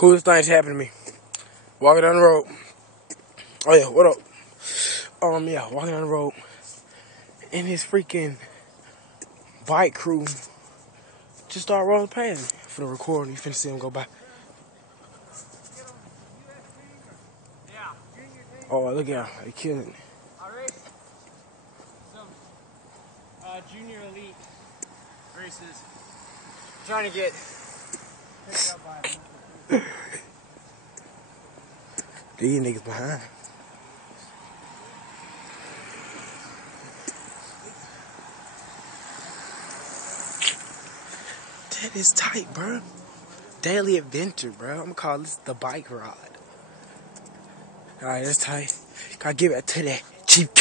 Coolest things happened to me. Walking down the road. Oh yeah, what up? Yeah, walking down the road. And his freaking bike crew just started rolling past me for the recording. You finna see him go by. Oh, look at him. He killing it. I raced some junior elite races. Trying to get picked up by These niggas behind. That is tight, bro. Daily adventure, bro. I'm gonna call this the bike ride. Alright, that's tight. Gotta give it to that Chief Keef.